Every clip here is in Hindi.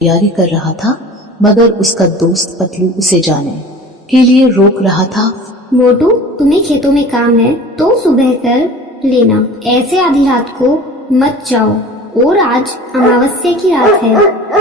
तैयारी कर रहा था, मगर उसका दोस्त पतलू उसे जाने के लिए रोक रहा था। मोटू, तुम्हें खेतों में काम है तो सुबह कर लेना, ऐसे आधी रात को मत जाओ। और आज अमावस्या की रात है,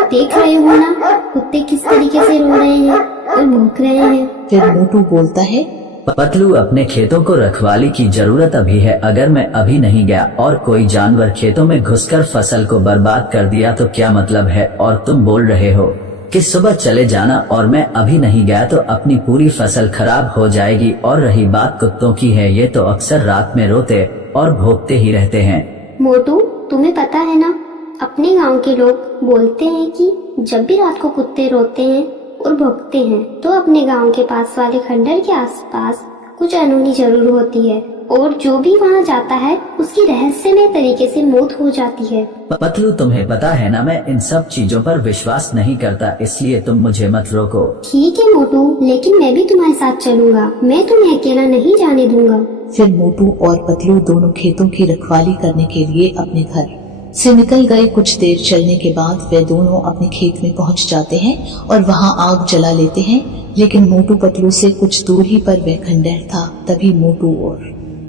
देख रहे हो ना कुत्ते किस तरीके से रो रहे हैं और भूख रहे हैं। फिर मोटू बोलता है, पतलू, अपने खेतों को रखवाली की जरूरत अभी है। अगर मैं अभी नहीं गया और कोई जानवर खेतों में घुसकर फसल को बर्बाद कर दिया तो क्या मतलब है? और तुम बोल रहे हो कि सुबह चले जाना और मैं अभी नहीं गया तो अपनी पूरी फसल खराब हो जाएगी। और रही बात कुत्तों की है, ये तो अक्सर रात में रोते और भौंकते ही रहते हैं। मोटू, तुम्हें पता है ना, अपने गांव के लोग बोलते हैं कि जब भी रात को कुत्ते रोते हैं और भौंकते हैं तो अपने गांव के पास वाले खंडर के आसपास कुछ अनहोनी जरूर होती है और जो भी वहां जाता है उसकी रहस्यमय तरीके से मौत हो जाती है। पतलू, तुम्हें पता है ना, मैं इन सब चीजों पर विश्वास नहीं करता, इसलिए तुम मुझे मत रोको। ठीक है मोटू, लेकिन मैं भी तुम्हारे साथ चलूंगा, मैं तुम्हें अकेला नहीं जाने दूंगा। फिर मोटू और पतलू दोनों खेतों की रखवाली करने के लिए अपने घर से निकल गए। कुछ देर चलने के बाद वे दोनों अपने खेत में पहुंच जाते हैं और वहां आग जला लेते हैं। लेकिन मोटू पतलू से कुछ दूर ही पर वह खंडहर था। तभी मोटू और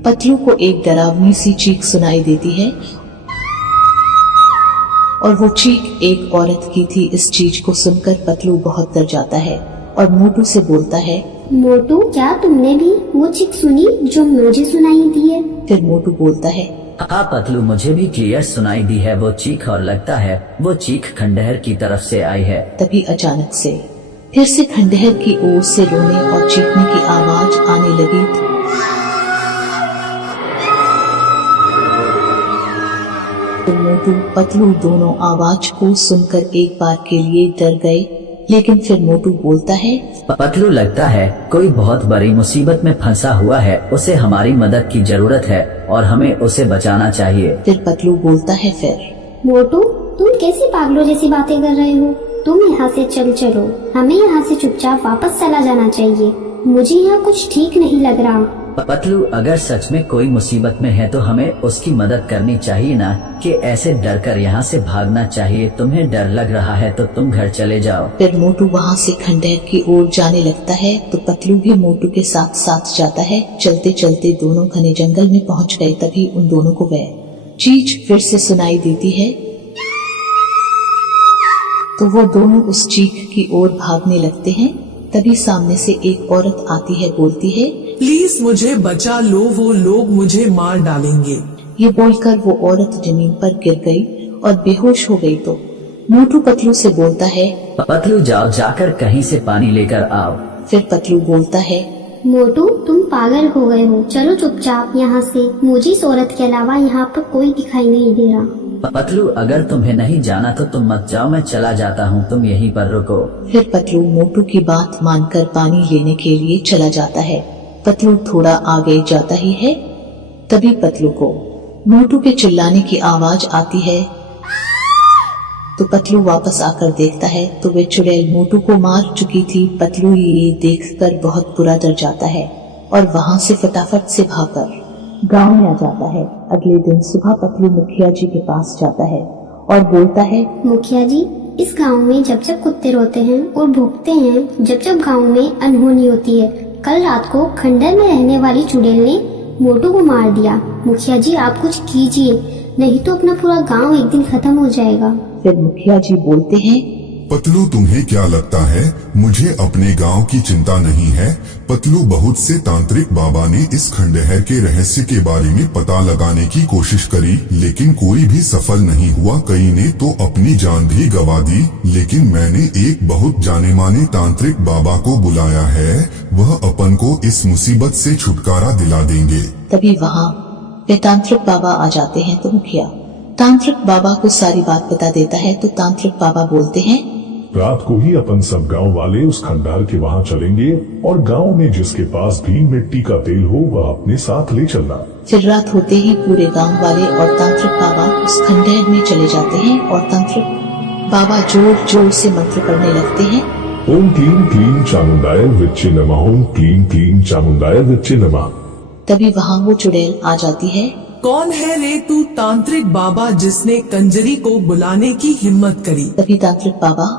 पतलू को एक डरावनी सी चीख सुनाई देती है और वो चीख एक औरत की थी। इस चीज को सुनकर पतलू बहुत डर जाता है और मोटू से बोलता है, मोटू, क्या तुमने भी वो चीख सुनी जो मुझे सुनाई दी है? फिर मोटू बोलता है, हाँ पतलू, मुझे भी क्लियर सुनाई दी है वो चीख, और लगता है वो चीख खंडहर की तरफ से आई है। तभी अचानक से फिर से खंडहर की ओर से रोने और चीखने की आवाज आने लगी। तो मोटू पतलू दोनों आवाज को सुनकर एक बार के लिए डर गए। लेकिन फिर मोटू बोलता है, पतलू, लगता है कोई बहुत बड़ी मुसीबत में फंसा हुआ है, उसे हमारी मदद की जरूरत है और हमें उसे बचाना चाहिए। फिर पतलू बोलता है, फिर मोटू, तुम कैसी पागलों जैसी बातें कर रहे हो? तुम यहाँ से चलो, हमें यहाँ से चुपचाप वापस चला जाना चाहिए। मुझे यहाँ कुछ ठीक नहीं लग रहा। पतलू, अगर सच में कोई मुसीबत में है तो हमें उसकी मदद करनी चाहिए ना कि ऐसे डर कर यहाँ से भागना चाहिए। तुम्हें डर लग रहा है तो तुम घर चले जाओ। फिर मोटू वहाँ से खंडहर की ओर जाने लगता है तो पतलू भी मोटू के साथ साथ जाता है। चलते चलते दोनों घने जंगल में पहुँच गए। तभी उन दोनों को वह चीज फिर से सुनाई देती है तो वो दोनों उस चीख की ओर भागने लगते हैं। तभी सामने से एक औरत आती है, बोलती है, प्लीज मुझे बचा लो, वो लोग मुझे मार डालेंगे। ये बोलकर वो औरत जमीन पर गिर गई और बेहोश हो गई। तो मोटू पतलू से बोलता है, पतलू, जाओ, जाकर कहीं से पानी लेकर आओ। फिर पतलू बोलता है, मोटू, तुम पागल हो गए हो, चलो चुपचाप यहाँ से। मुझे इस औरत के अलावा यहाँ पर कोई दिखाई नहीं दे रहा। पतलू, अगर तुम्हें नहीं जाना तो तुम मत जाओ, मैं चला जाता हूँ, तुम यहीं पर रुको। फिर पतलू मोटू की बात मानकर पानी लेने के लिए चला जाता है। पतलू थोड़ा आगे जाता ही है, तभी पतलू को मोटू के चिल्लाने की आवाज आती है। तो पतलू वापस आकर देखता है तो वे चुड़ैल मोटू को मार चुकी थी। पतलू ये देखकर बहुत बुरा डर जाता है और वहाँ से फटाफट से भागकर गांव में आ जाता है। अगले दिन सुबह पतलू मुखिया जी के पास जाता है और बोलता है, मुखिया जी, इस गांव में जब जब कुत्ते रोते हैं और भौंकते हैं, जब जब गांव में अनहोनी होती है, कल रात को खंडहर में रहने वाली चुड़ैल ने मोटू को मार दिया। मुखिया जी, आप कुछ कीजिए, नहीं तो अपना पूरा गांव एक दिन खत्म हो जाएगा। फिर मुखिया जी बोलते हैं, पतलू, तुम्हें क्या लगता है मुझे अपने गांव की चिंता नहीं है? पतलू, बहुत से तांत्रिक बाबा ने इस खंडहर के रहस्य के बारे में पता लगाने की कोशिश करी, लेकिन कोई भी सफल नहीं हुआ। कई ने तो अपनी जान भी गंवा दी, लेकिन मैंने एक बहुत जाने माने तांत्रिक बाबा को बुलाया है, वह अपन को इस मुसीबत से छुटकारा दिला देंगे। तभी वहाँ वे तांत्रिक बाबा आ जाते हैं। तो मुखिया तांत्रिक बाबा को सारी बात बता देता है। तो तांत्रिक बाबा बोलते हैं, रात को ही अपन सब गांव वाले उस खंडहर के वहाँ चलेंगे और गांव में जिसके पास भी मिट्टी का तेल हो वह अपने साथ ले चलना। फिर रात होते ही पूरे गांव वाले और तांत्रिक बाबा उस खंडहर में चले जाते हैं और तांत्रिक बाबा जोर जोर से मंत्र पढ़ने लगते हैं। ओम क्लीम क्लीम चामुंडाय विच्चे नमः, ओम क्लीम क्लीम चामुंडाय विच्चे नमः। तभी वहाँ वो चुड़ैल आ जाती है कौन है रे तू तांत्रिक बाबा जिसने कंजरी को बुलाने की हिम्मत करी? तभी तांत्रिक बाबा